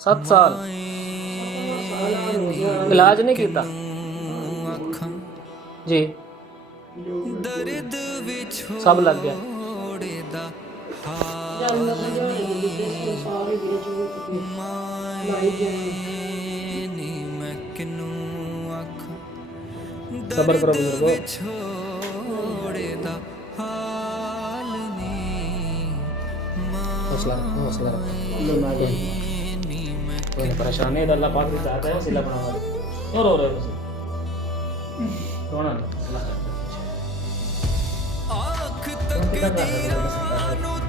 7 साल इलाज नहीं किया जी, सब लग गया। सबर करो बुजुर्गो। हौसला रखो, हौसला रखो। कोई नहीं परेशान नहीं, अल्लाह पाक भी चाहता है सिला बना और रो रहे हो तुम रोना नहीं, अल्लाह करता है।